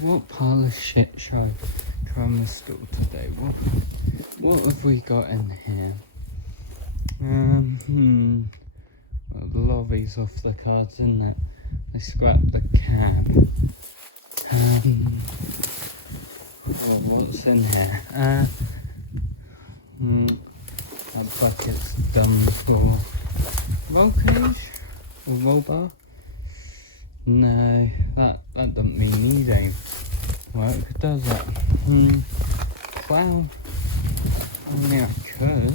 What pile of shit should I try and install today? What have we got in here? Well, the lobby's off the cards, isn't it? I scrapped the cab. What's in here? That bucket's done for roll cage or roll bar. No, that doesn't mean need any work, does it? Well, I mean, I could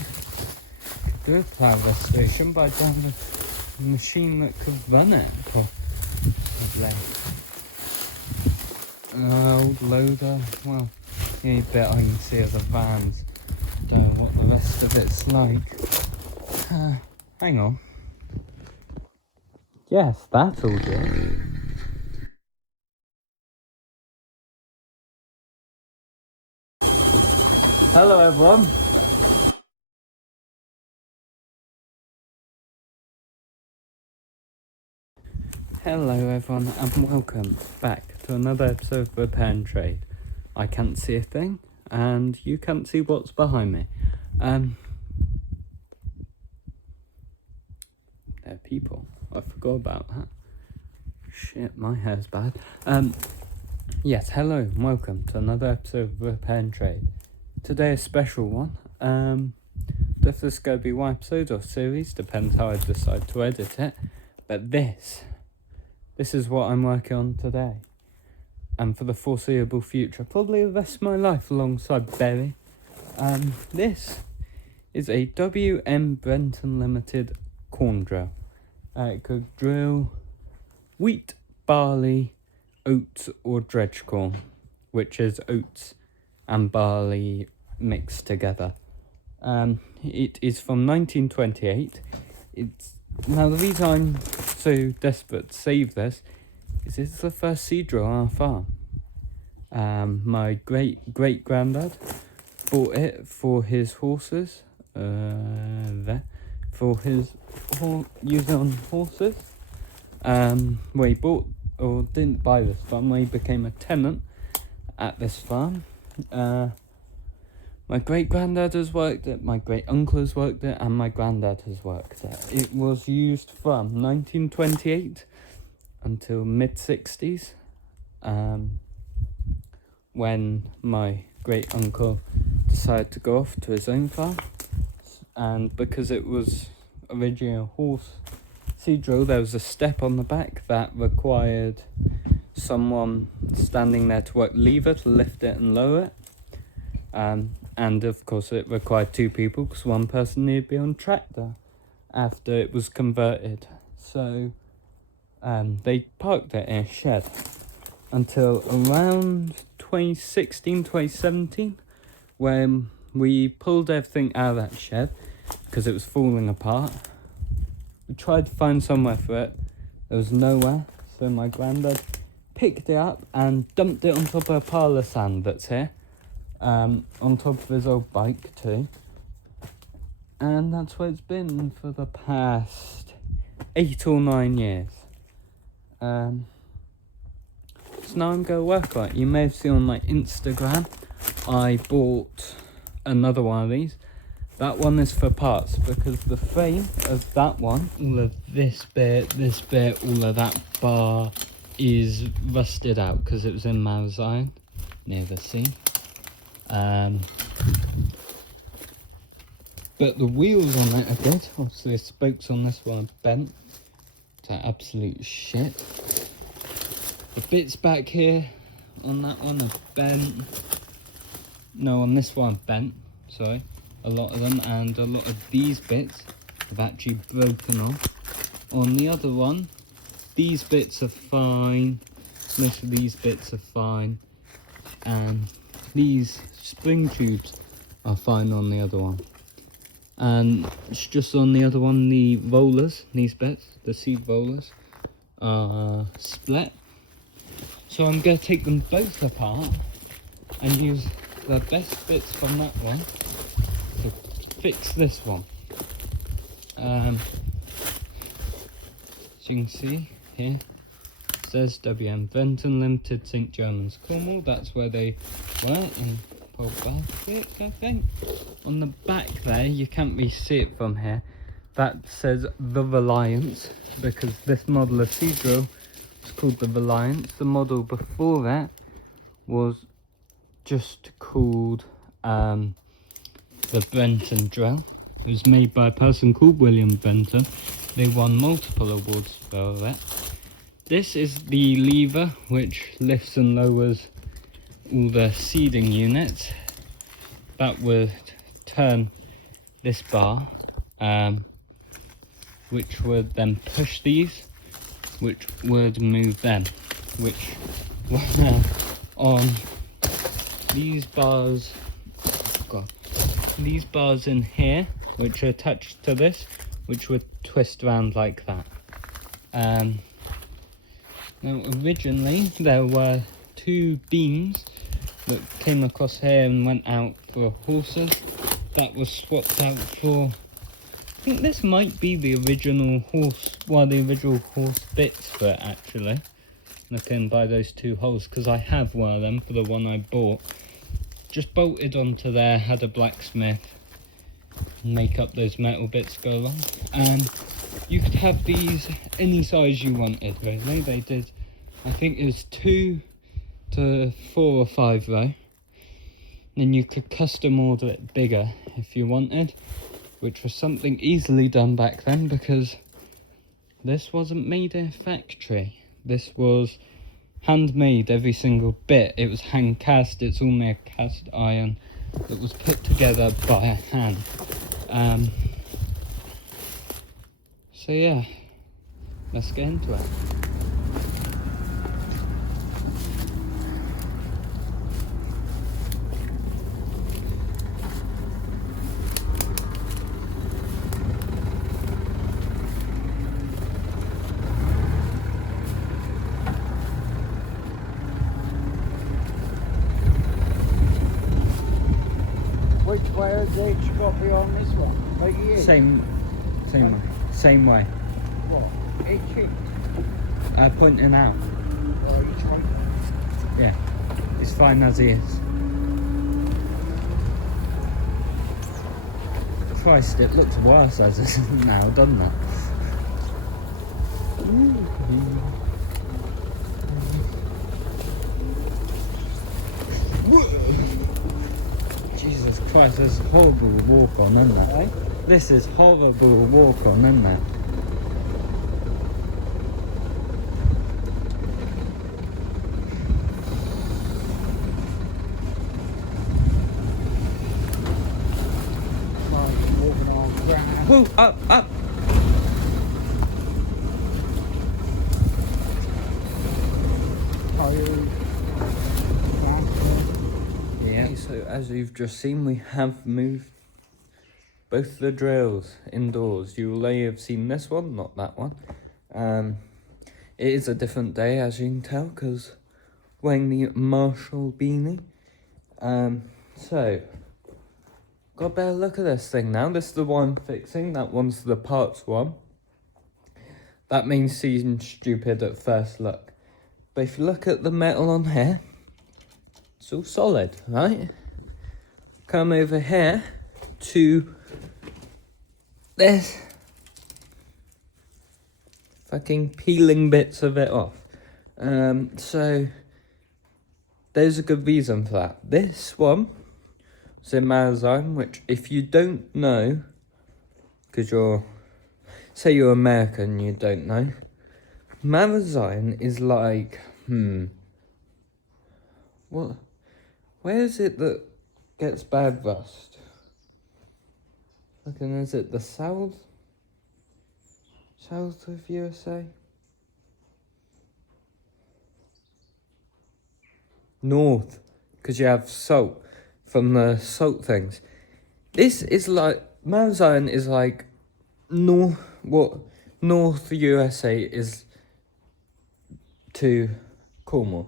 do a plough restoration, but I don't have a machine that could run it probably. Old loader, well, the only bit I can see are the vans. Don't know what the rest of it's like. Hang on. Yes, that's all good. Hello everyone. Hello everyone and welcome back to another episode of Repair and Trade. I can't see a thing and you can't see what's behind me. There are people. I forgot about that. Shit, my hair's bad. Yes, hello and welcome to another episode of Repair and Trade. Today a special one. If this is going to be one episode or series, depends how I decide to edit it. But this is what I'm working on today. And for the foreseeable future, probably the rest of my life alongside Berry. This is a WM Brenton Limited corn drill. It could drill wheat, barley, oats or dredge corn, which is oats and barley mixed together. It is from 1928. Now the reason I'm so desperate to save this is it's the first seed drill on our farm. My great granddad bought it for his horses, for his use on horses. He bought or didn't buy this farm, he became a tenant at this farm. My great granddad has worked it, my great uncle has worked it, and my granddad has worked it. It was used from 1928 until mid-60s, when my great uncle decided to go off to his own farm. And because it was originally a horse seed drill, there was a step on the back that required someone standing there to work the lever to lift it and lower it. And of course it required two people because one person needed to be on tractor after it was converted. So they parked it in a shed until around 2016, 2017, when we pulled everything out of that shed because it was falling apart. We tried to find somewhere for it. There was nowhere. So my granddad picked it up and dumped it on top of a pile of sand that's here. On top of his old bike too. And that's where it's been for the past 8 or 9 years. So now I'm going to work on it. You may have seen on my Instagram, I bought another one of these. That one is for parts because the frame of that one, all of this bit, all of that bar is rusted out because it was in Malazine near the sea. But the wheels on it are good. Obviously the spokes on this one are bent to absolute shit. The bits back here on that one are bent. No, on this one bent, sorry. A lot of them, and a lot of these bits have actually broken off. On the other one, these bits are fine. Most of these bits are fine. And these spring tubes are fine on the other one. And it's just on the other one, the rollers, these bits, the seed rollers, are split. So I'm going to take them both apart and use the best bits from that one to fix this one. As you can see here, says WM Brenton Limited, St Germans, Cornwall. That's where they were in Baltic, I think. On the back there, you can't really see it from here, that says the Reliance, because this model of sea drill was called the Reliance. The model before that was just called the Brenton drill. It was made by a person called William Brenton. They won multiple awards for it. This is the lever which lifts and lowers all the seeding units. That would turn this bar, which would then push these, which would move them, which were on these bars. These bars in here, which are attached to this, which would twist around like that. Now originally there were two beams that came across here and went out for horses. That was swapped out for, I think this might be the original horse, the original horse bits for it actually. Looking by those two holes, because I have one of them for the one I bought. Just bolted onto there, had a blacksmith make up those metal bits go along. And you could have these any size you wanted really. They did, I think it was 2 to 4 or 5 row. Then you could custom order it bigger if you wanted, which was something easily done back then, because this wasn't made in a factory. This was handmade, every single bit. It was hand cast. It's all made cast iron. It was put together by a hand. So yeah, let's get into it. Which way has each got to be on this one? Like you? Same way. What? Each? Pointing out. Or each one? Yeah, it's fine as he is. Christ, it looks worse as it is now, doesn't it? Jesus Christ, this is horrible to walk on, isn't it? Eh? This is horrible to walk on, isn't it? Like walking on grass. Whoa, up! Tires. Yeah, so as you've just seen, we have moved both the drills indoors. You may have seen this one, not that one. It is a different day, as you can tell, because wearing the Marshall beanie. So, got a better look at this thing now. This is the one I'm fixing. That one's the parts one. That may seem stupid at first look, but if you look at the metal on here, it's all solid, right? Come over here to this, fucking peeling bits of it off. So there's a good reason for that. This one is in Marazine, which if you don't know, because say you're American, you don't know, Marazine is like, what? Where is it that gets bad rust? Fucking, is it the south of USA? North, because you have salt from the salt things. This is like, Marazine is like North USA is to Cornwall.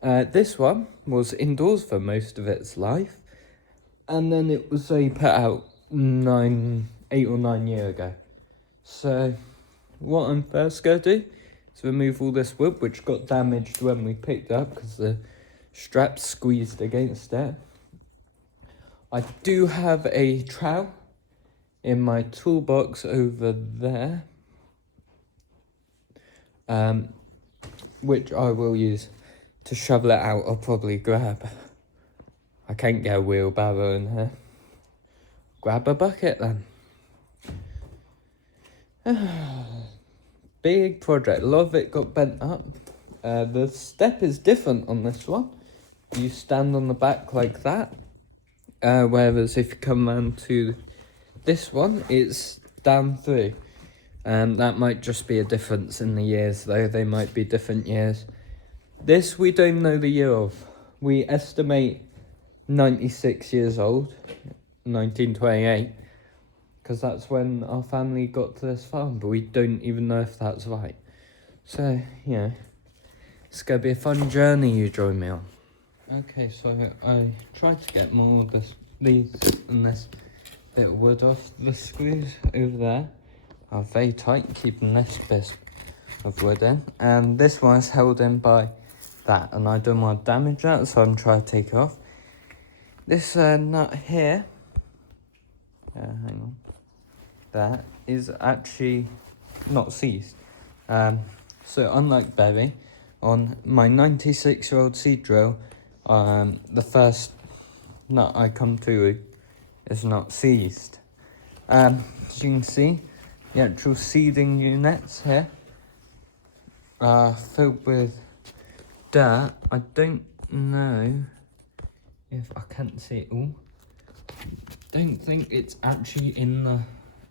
This one was indoors for most of its life, and then it was put out 8 or 9 years ago. So what I'm first going to do to remove all this wood, which got damaged when we picked it up because the straps squeezed against it. I do have a trowel in my toolbox over there, which I will use to shovel it out. I'll probably grab, I can't get a wheelbarrow in here, grab a bucket then. Big project, a lot of it got bent up. The step is different on this one. You stand on the back like that, whereas if you come around to this one, it's down through. That might just be a difference in the years though, they might be different years. This we don't know the year of. We estimate 96 years old, 1928, because that's when our family got to this farm, but we don't even know if that's right. So, yeah, it's going to be a fun journey you join me on. Okay, so I tried to get more of these and this bit of wood off. The screws over there are very tight, keeping this bit of wood in. And this one is held in by that, and I don't want to damage that, so I'm trying to take it off. This nut here, hang on, that is actually not seized. So unlike Berry, on my 96-year-old seed drill, the first nut I come to is not seized. As you can see, the actual seeding units here are filled with dirt. I don't know if I can't see it all. Don't think it's actually in the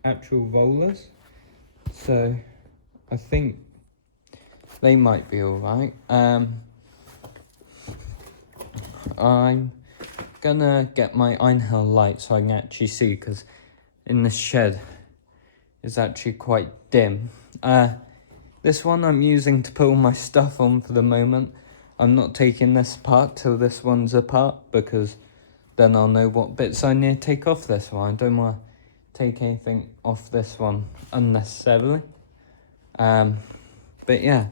actual rollers, so I think they might be alright. I'm gonna get my Einhell light so I can actually see, because in this shed is actually quite dim. This one I'm using to put all my stuff on for the moment. I'm not taking this apart till this one's apart, because then I'll know what bits I need to take off this one. I don't want to take anything off this one unnecessarily. But yeah,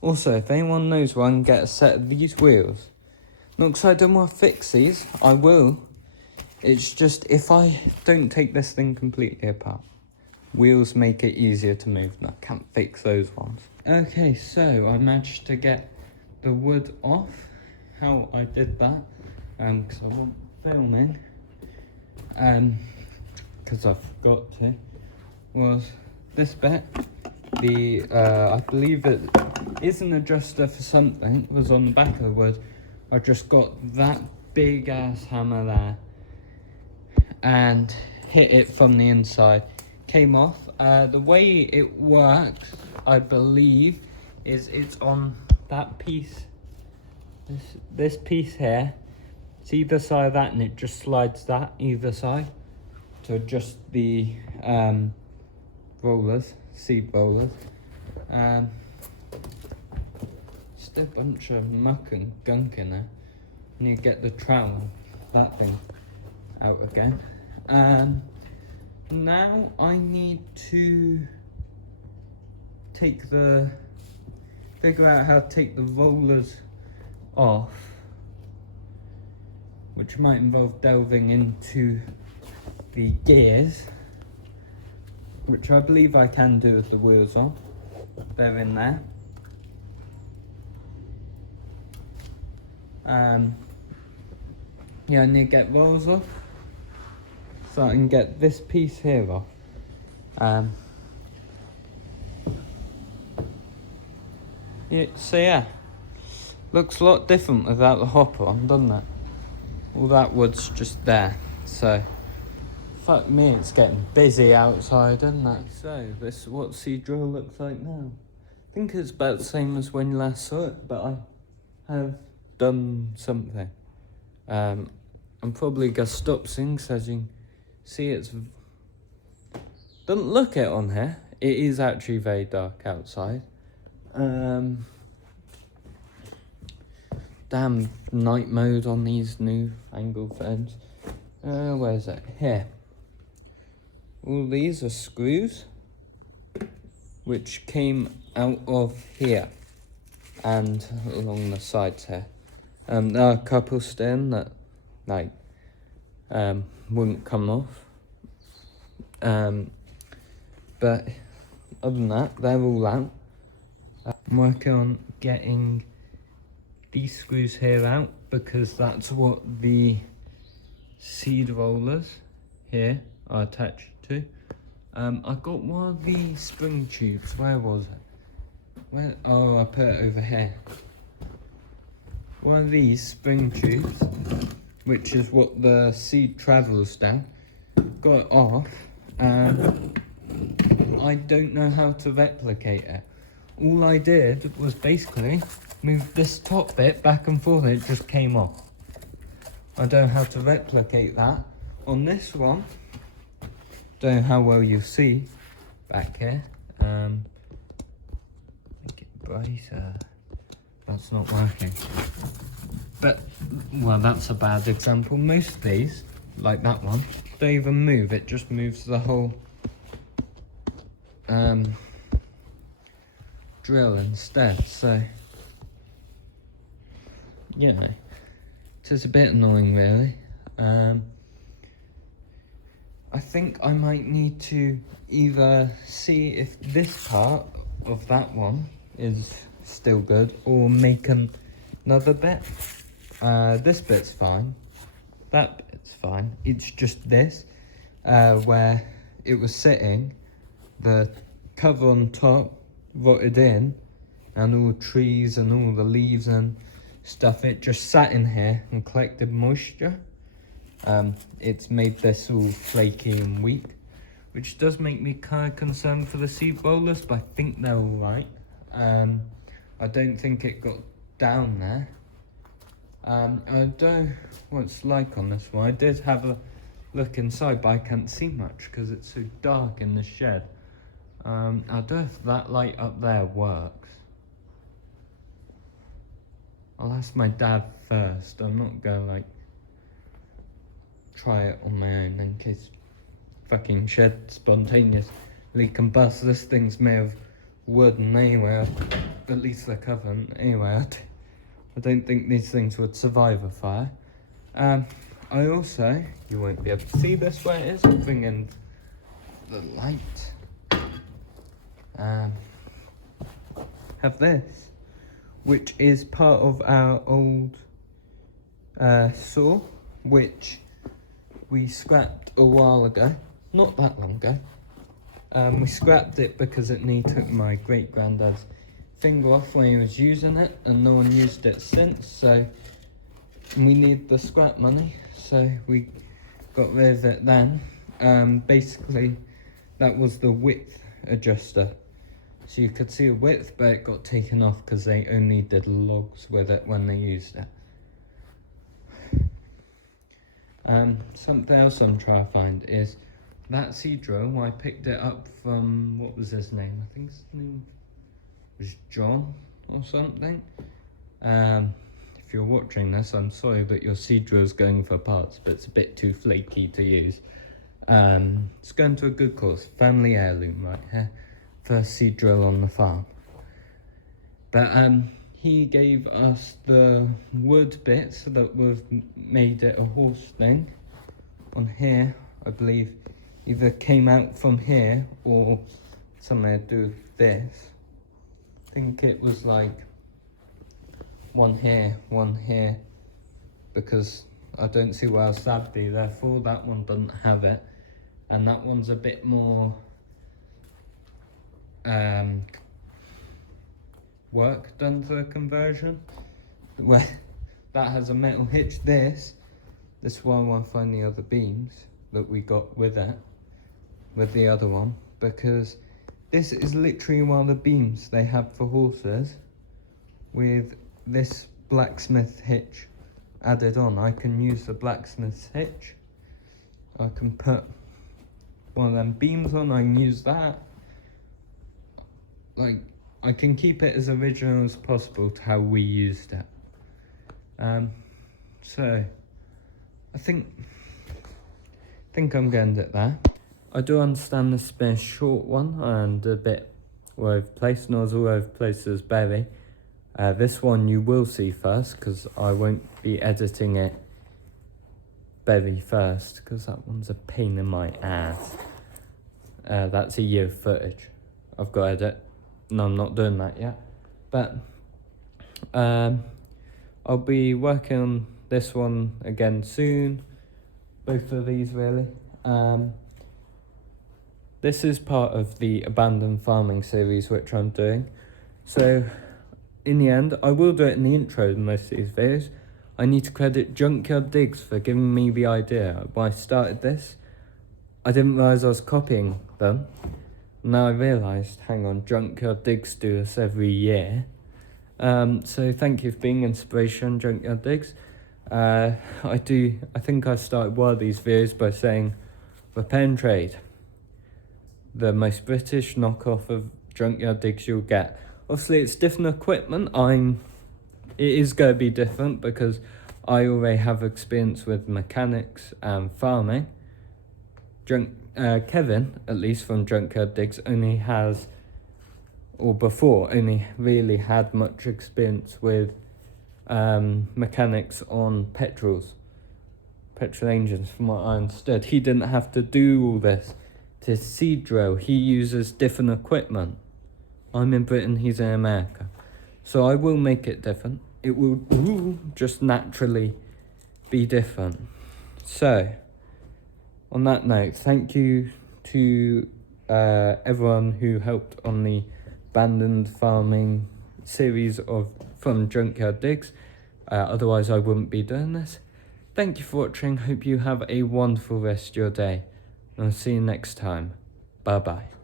also if anyone knows where I can get a set of these wheels, not because I don't want to fix these, I will. It's just if I don't take this thing completely apart, wheels make it easier to move, and I can't fix those ones. Okay, so I managed to get the wood off. How I did that, because I wasn't filming, because I forgot to, was this bit. The I believe it is an adjuster for something, was on the back of the wood. I just got that big ass hammer there and hit it from the inside. Came off. The way it works, I believe, is it's on that piece, this piece here. It's either side of that, and it just slides that either side to adjust the rollers, seed rollers. Just a bunch of muck and gunk in there. And you get the trowel, that thing, out again. Now I need to figure out how to take the rollers off, which might involve delving into the gears, which I believe I can do with the wheels on. They're in there. Yeah, I need to get rolls off, so I can get this piece here off. Yeah, so yeah, looks a lot different without the hopper on, doesn't it? All that wood's just there, so fuck me, it's getting busy outside, isn't it? So this is what seed drill looks like now. I think it's about the same as when you last saw it, but I have done something. I'm probably gonna stop soon, because as you can see, it's doesn't look it on here. It is actually very dark outside. Damn night mode on these new angle phones. Where is it? Here. All these are screws. which came out of here and along the sides here. There are a couple still that like wouldn't come off. But other than that, they're all out. I'm working on getting these screws here out because that's what the seed rollers here are attached to. I got one of the spring tubes. Where was it? Where? Oh, I put it over here. One of these spring tubes, which is what the seed travels down, got it off, and I don't know how to replicate it. All I did was basically move this top bit back and forth and it just came off. I don't know how to replicate that on this one. Don't know how well you see back here. Make it brighter. That's not working. But, well, that's a bad example. Most of these, like that one, don't even move. It just moves the whole drill instead. So, you know, it is a bit annoying, really. I think I might need to either see if this part of that one is still good or make another bit. This bit's fine, that bit's fine. It's just this, where it was sitting, the cover on top rotted in, and all the trees and all the leaves and stuff, it just sat in here and collected moisture. It's made this all flaky and weak, which does make me kind of concerned for the seed rollers, but I think they're alright. I don't think it got down there. I don't know what it's like on this one. I did have a look inside, but I can't see much because it's so dark in the shed. I don't know if that light up there works. I'll ask my dad first. I'm not gonna like try it on my own in case fucking shed spontaneously combust. This thing's made of wood and anyway, at least they're covered. Anyway, I don't think these things would survive a fire. I also, you won't be able to see this where it is, I'll bring in the light. Have this, which is part of our old saw, which we scrapped a while ago, not that long ago. We scrapped it because it nearly took my great-granddad's finger off when he was using it, and no one used it since, so we need the scrap money, so we got rid of it then. Basically, that was the width adjuster. So you could see the width, but it got taken off because they only did logs with it when they used it. Something else I'm trying to find is that seed drill. I picked it up from, what was his name? I think his name was John or something. If you're watching this, I'm sorry that your seed drill's going for parts, but it's a bit too flaky to use. It's going to a good cause, family heirloom right here. First seed drill on the farm. But he gave us the wood bits that would made it a horse thing. On here, I believe, either came out from here or something to do with this. I think it was like one here, because I don't see where else that'd be. Therefore, that one doesn't have it, and that one's a bit more work done to the conversion, where that has a metal hitch. This is why I want to find the other beams that we got with it, with the other one, because this is literally one of the beams they have for horses with this blacksmith hitch added on. I can use the blacksmith's hitch, I can put one of them beams on, I can use that. Like, I can keep it as original as possible to how we used it. So I think I'm going to end it there. I do understand this has been a short one and a bit all over the place, not all over the place as Berry. This one you will see first, because I won't be editing it Berry first, because that one's a pain in my ass. That's a year of footage I've got to edit. No, I'm not doing that yet. But I'll be working on this one again soon. Both of these, really. This is part of the abandoned farming series which I'm doing. So in the end, I will do it in the intro of most of these videos. I need to credit Junkyard Digs for giving me the idea. When I started this, I didn't realise I was copying them. Now I realised, hang on, Junkyard Digs do this every year. So thank you for being inspiration, Junkyard Digs. I think I started one of these videos by saying, Repair and Trade, the most British knockoff of Junkyard Digs you'll get. Obviously it's different equipment. It is going to be different because I already have experience with mechanics and farming. Kevin, at least from Junkyard Digs, only really had much experience with mechanics on petrol engines, from what I understood. He didn't have to do all this to seed drill. He uses different equipment. I'm in Britain, he's in America. So I will make it different. It will just naturally be different. So, on that note, thank you to everyone who helped on the abandoned farming series from Junkyard Digs. Otherwise I wouldn't be doing this. Thank you for watching. Hope you have a wonderful rest of your day. And I'll see you next time. Bye bye.